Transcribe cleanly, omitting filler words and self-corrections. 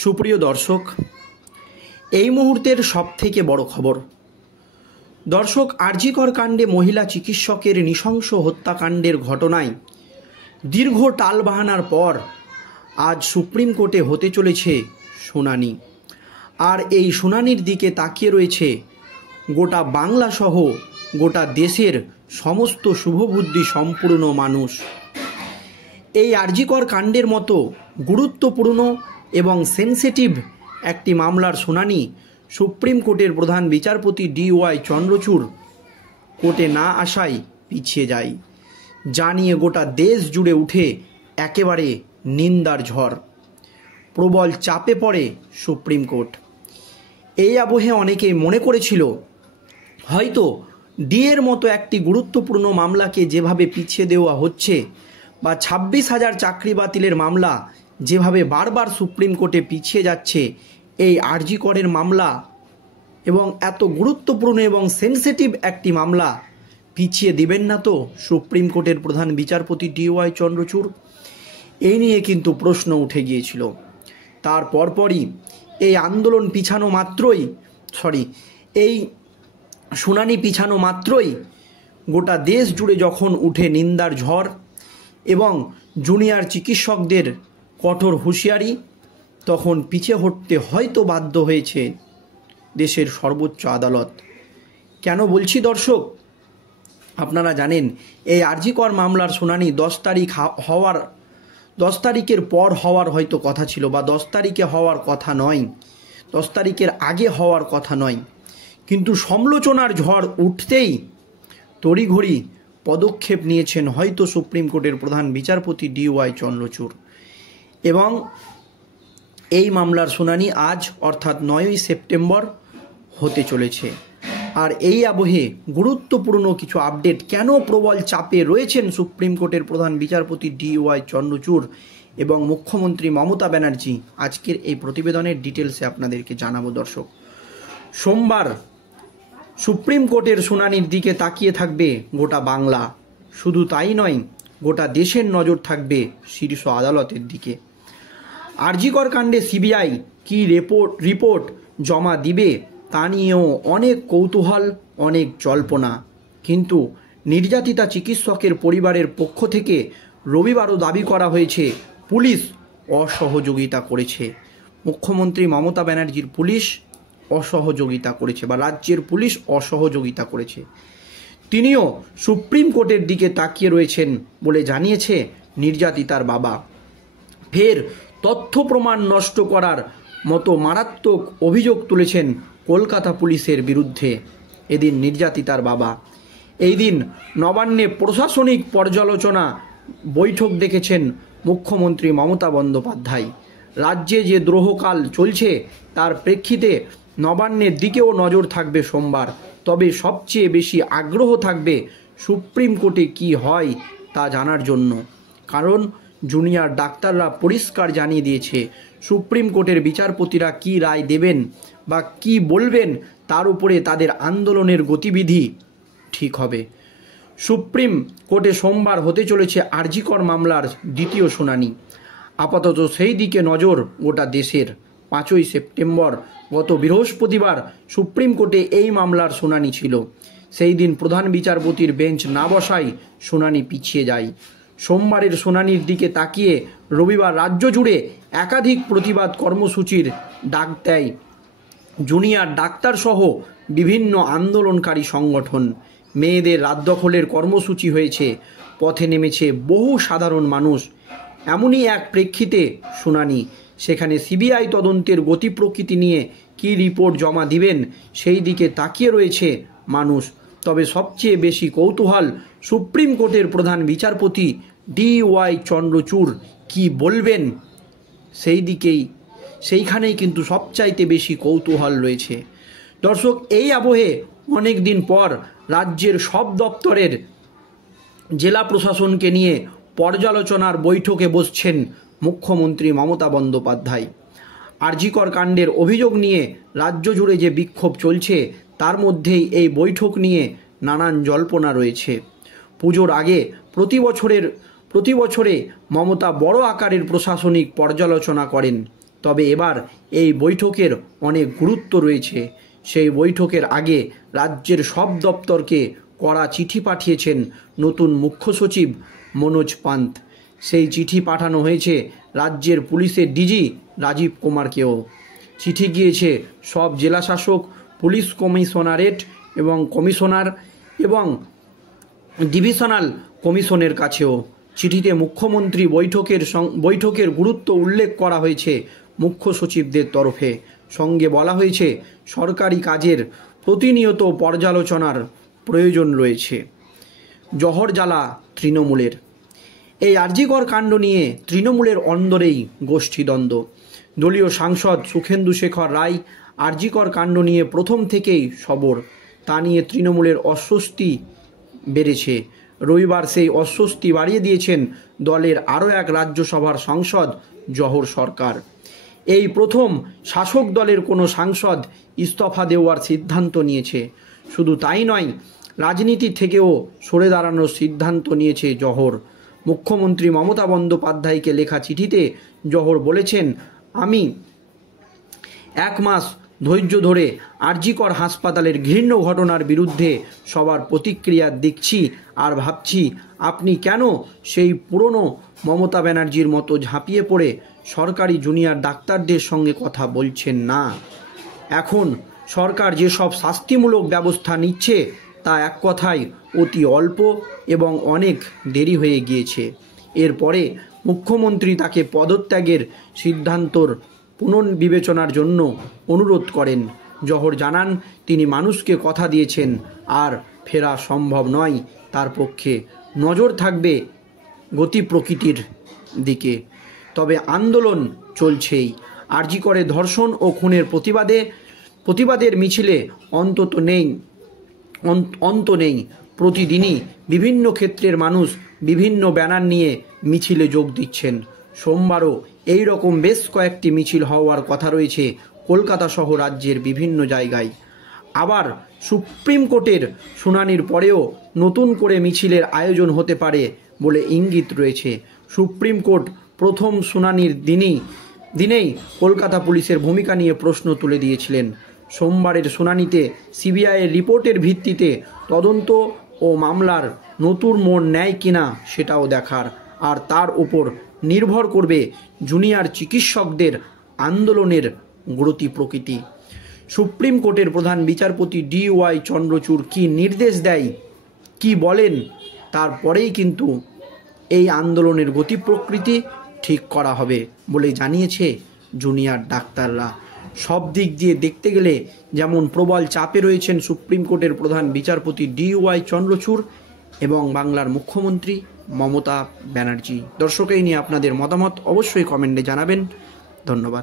সুপ্রিয় দর্শক, এই মুহূর্তের সবথেকে বড় খবর। দর্শক, আরজিকর কাণ্ডে মহিলা চিকিৎসকের নৃশংস হত্যাকাণ্ডের ঘটনায় দীর্ঘ টালবাহানার পর আজ সুপ্রিম কোর্টে হতে চলেছে শুনানি। আর এই শুনানির দিকে তাকিয়ে রয়েছে গোটা বাংলাসহ গোটা দেশের সমস্ত শুভবুদ্ধি সম্পূর্ণ মানুষ। এই আরজিকর কাণ্ডের মতো গুরুত্বপূর্ণ এবং সেনসিটিভ একটি মামলার শুনানি সুপ্রিম কোর্টের প্রধান বিচারপতি DY চন্দ্রচূড় কোর্টে না আসায় পিছিয়ে যায়, যা নিয়ে গোটা দেশ জুড়ে উঠে একেবারে নিন্দার ঝড়। প্রবল চাপে পড়ে সুপ্রিম কোর্ট। এই আবহে অনেকে মনে করেছিল হয়তো ডিএর মতো একটি গুরুত্বপূর্ণ মামলাকে যেভাবে পিছিয়ে দেওয়া হচ্ছে, বা 26,000 চাকরি বাতিলের মামলা যেভাবে বারবার সুপ্রিম কোর্টে পিছিয়ে যাচ্ছে, এই আরজিকরের মামলা এবং এত গুরুত্বপূর্ণ এবং সেনসিটিভ একটি মামলা পিছিয়ে দিবেন না তো সুপ্রিম কোর্টের প্রধান বিচারপতি DY চন্দ্রচূড়? এই নিয়ে কিন্তু প্রশ্ন উঠে গিয়েছিল। তার পরপরই এই আন্দোলন পিছানো মাত্রই এই শুনানি পিছানো মাত্রই গোটা দেশ জুড়ে যখন উঠে নিন্দার ঝড় এবং জুনিয়র চিকিৎসকদের কঠোর হুঁশিয়ারি, তখন পিছিয়ে হটতে হয়তো বাধ্য হয়েছে দেশের সর্বোচ্চ আদালত। কেন বলছি দর্শক? আপনারা জানেন এই আরজিকর মামলার শুনানি 10 তারিখের পর হওয়ার হয়তো কথা ছিল, বা 10 তারিখে হওয়ার কথা নয়, 10 তারিখের আগে হওয়ার কথা নয়। কিন্তু সমালোচনার ঝড় উঠতেই তড়িঘড়ি পদক্ষেপ নিয়েছেন হয়তো সুপ্রিম কোর্টের প্রধান বিচারপতি DY চন্দ্রচূড়, এবং এই মামলার শুনানি আজ অর্থাৎ 9ই সেপ্টেম্বর হতে চলেছে। আর এই আবহে গুরুত্বপূর্ণ কিছু আপডেট, কেন প্রবল চাপে রয়েছেন সুপ্রিম কোর্টের প্রধান বিচারপতি DY চন্দ্রচূড় এবং মুখ্যমন্ত্রী মমতা ব্যানার্জি, আজকের এই প্রতিবেদনের ডিটেলসে আপনাদেরকে জানাবো। দর্শক, সোমবার সুপ্রিম কোর্টের শুনানির দিকে তাকিয়ে থাকবে গোটা বাংলা। শুধু তাই নয়, গোটা দেশের নজর থাকবে শীর্ষ আদালতের দিকে। আরজিকর কাণ্ডে CBI কি রিপোর্ট জমা দিবে তা নিয়েও অনেক কৌতূহল, অনেক জল্পনা। কিন্তু নির্যাতিতা চিকিৎসকের পরিবারের পক্ষ থেকে রবিবারও দাবি করা হয়েছে পুলিশ অসহযোগিতা করেছে। মুখ্যমন্ত্রী মমতা ব্যানার্জির পুলিশ অসহযোগিতা করেছে, বা রাজ্যের পুলিশ অসহযোগিতা করেছে। তিনিও সুপ্রিম কোর্টের দিকে তাকিয়ে রয়েছেন বলে জানিয়েছে নির্যাতিতার বাবা। ফের তথ্য প্রমাণ নষ্ট করার মতো মারাত্মক অভিযোগ তুলেছেন কলকাতা পুলিশের বিরুদ্ধে এদিন নির্যাতিতার বাবা। এই দিন নবান্নে প্রশাসনিক পর্যালোচনা বৈঠক ডেকেছেন মুখ্যমন্ত্রী মমতা বন্দ্যোপাধ্যায়। রাজ্যে যে দ্রোহকাল চলছে তার প্রেক্ষিতে নবান্নের দিকেও নজর থাকবে সোমবার। তবে সবচেয়ে বেশি আগ্রহ থাকবে সুপ্রিম কোর্টে কি হয় তা জানার জন্য, কারণ জুনিয়র ডাক্তাররা পরিষ্কার জানিয়ে দিয়েছে সুপ্রিম কোর্টের বিচারপতিরা কি রায় দেবেন বা কি বলবেন তার উপরে তাদের আন্দোলনের গতিবিধি ঠিক হবে। সুপ্রিম কোর্টে সোমবার হতে চলেছে আরজিকর মামলার দ্বিতীয় শুনানি। আপাতত সেই দিকে নজর গোটা দেশের। 5ই সেপ্টেম্বর গত বৃহস্পতিবার সুপ্রিম কোর্টে এই মামলার শুনানি ছিল। সেই দিন প্রধান বিচারপতির বেঞ্চ না বসায় শুনানি পিছিয়ে যায়। সোমবারের শুনানির দিকে তাকিয়ে রবিবার রাজ্য জুড়ে একাধিক প্রতিবাদ কর্মসূচির ডাক দেয় জুনিয়র ডাক্তার সহ বিভিন্ন আন্দোলনকারী সংগঠন। মেয়েদের রাত দখলের কর্মসূচি হয়েছে, পথে নেমেছে বহু সাধারণ মানুষ। এমনই এক প্রেক্ষিতে শুনানি, সেখানে CBI তদন্তের গতি প্রকৃতি নিয়ে কি রিপোর্ট জমা দিবেন সেই দিকে তাকিয়ে রয়েছে মানুষ। তবে সবচেয়ে বেশি কৌতূহল সুপ্রিম কোর্টের প্রধান বিচারপতি DY চন্দ্রচূড় কি বলবেন, সেইখানেই কিন্তু সবচাইতে বেশি কৌতূহল রয়েছে। দর্শক, এই আবহে অনেক দিন পর রাজ্যের সব দপ্তরের জেলা প্রশাসনকে নিয়ে পর্যালোচনার বৈঠকে বসছেন মুখ্যমন্ত্রী মমতা বন্দ্যোপাধ্যায়। আরজিকর কাণ্ডের অভিযোগ নিয়ে রাজ্য জুড়ে যে বিক্ষোভ চলছে তার মধ্যেই এই বৈঠক নিয়ে নানান জল্পনা রয়েছে। পুজোর আগে প্রতি বছরে মমতা বড় আকারের প্রশাসনিক পর্যালোচনা করেন, তবে এবার এই বৈঠকের অনেক গুরুত্ব রয়েছে। সেই বৈঠকের আগে রাজ্যের সব দপ্তরকে কড়া চিঠি পাঠিয়েছেন নতুন মুখ্য সচিব মনোজ পান্ত। সেই চিঠি পাঠানো হয়েছে রাজ্যের পুলিশের ডিজি রাজীব কুমারকেও। চিঠি গিয়েছে সব জেলাশাসক, পুলিশ কমিশনারেট এবং কমিশনার এবং ডিভিশনাল কমিশনের কাছেও। চিঠিতে মুখ্যমন্ত্রী বৈঠকের গুরুত্ব উল্লেখ করা হয়েছে মুখ্য সচিবদের তরফে। সঙ্গে বলা হয়েছে সরকারি কাজের প্রতিনিয়ত পর্যালোচনার প্রয়োজন রয়েছে। জহর জ্বালা তৃণমূলের। এই আরজিকর কাণ্ড নিয়ে তৃণমূলের অন্দরেই গোষ্ঠীদ্বন্দ্ব। দলীয় সাংসদ সুখেন্দু শেখর রায় আরজিকর কাণ্ড নিয়ে প্রথম থেকেই সবর। তা নিয়ে তৃণমূলের অস্বস্তি বেড়েছে। রবিবার সেই অস্বস্তি বাড়িয়ে দিয়েছেন দলের আরও এক রাজ্যসভার সাংসদ জহর সরকার। এই প্রথম শাসক দলের কোনো সাংসদ ইস্তফা দেওয়ার সিদ্ধান্ত নিয়েছে। শুধু তাই নয়, রাজনীতি থেকেও সরে দাঁড়ানোর সিদ্ধান্ত নিয়েছে জহর। মুখ্যমন্ত্রী মমতা বন্দ্যোপাধ্যায়কে লেখা চিঠিতে জহর বলেছেন, আমি 1 মাস ধৈর্য ধরে আরজিকর হাসপাতালের ঘৃণ্য ঘটনার বিরুদ্ধে সবার প্রতিক্রিয়া দেখছি আর ভাবছি আপনি কেন সেই পুরনো মমতা ব্যানার্জির মতো ঝাঁপিয়ে পড়ে সরকারি জুনিয়র ডাক্তারদের সঙ্গে কথা বলছেন না। এখন সরকার যেসব শাস্তিমূলক ব্যবস্থা নিচ্ছে তা এক কথায় অতি অল্প এবং অনেক দেরি হয়ে গিয়েছে। এরপরে মুখ্যমন্ত্রী তাকে পদত্যাগের সিদ্ধান্তর পুনর্বিবেচনার জন্য অনুরোধ করেন। জহর জানান, তিনি মানুষকে কথা দিয়েছেন আর ফেরা সম্ভব নয়। তার পক্ষে নজর থাকবে গতি প্রকৃতির দিকে। তবে আন্দোলন চলছেই। আরজিকরে ধর্ষণ ও খুনের প্রতিবাদের মিছিলে অন্ত নেই। প্রতিদিনই বিভিন্ন ক্ষেত্রের মানুষ বিভিন্ন ব্যানার নিয়ে মিছিলে যোগ দিচ্ছেন। সোমবারও এই রকম বেশ কয়েকটি মিছিল হওয়ার কথা রয়েছে কলকাতা সহ রাজ্যের বিভিন্ন জায়গায়। আবার সুপ্রিম কোর্টের শুনানির পরেও নতুন করে মিছিলের আয়োজন হতে পারে বলে ইঙ্গিত রয়েছে। সুপ্রিম কোর্ট প্রথম শুনানির দিনেই কলকাতা পুলিশের ভূমিকা নিয়ে প্রশ্ন তুলে দিয়েছিলেন। সোমবারের শুনানিতে সিবিআইয়ের রিপোর্টের ভিত্তিতে তদন্ত ও মামলার নতুন মোড় নেয় কিনা সেটাও দেখার, আর তার উপর নির্ভর করবে জুনিয়র চিকিৎসকদের আন্দোলনের গতি প্রকৃতি। সুপ্রিম কোর্টের প্রধান বিচারপতি DY চন্দ্রচূড় কী নির্দেশ দেয়, কি বলেন, তারপরেই কিন্তু এই আন্দোলনের গতি প্রকৃতি ঠিক করা হবে বলে জানিয়েছে জুনিয়র ডাক্তাররা। সব দিক দিয়ে দেখতে গেলে যেমন প্রবল চাপে রয়েছেন সুপ্রিম কোর্টের প্রধান বিচারপতি DY চন্দ্রচূড় এবং বাংলার মুখ্যমন্ত্রী মমতা ব্যানার্জি। দর্শক, এই নিয়ে আপনাদের মতামত অবশ্যই কমেন্টে জানাবেন। ধন্যবাদ।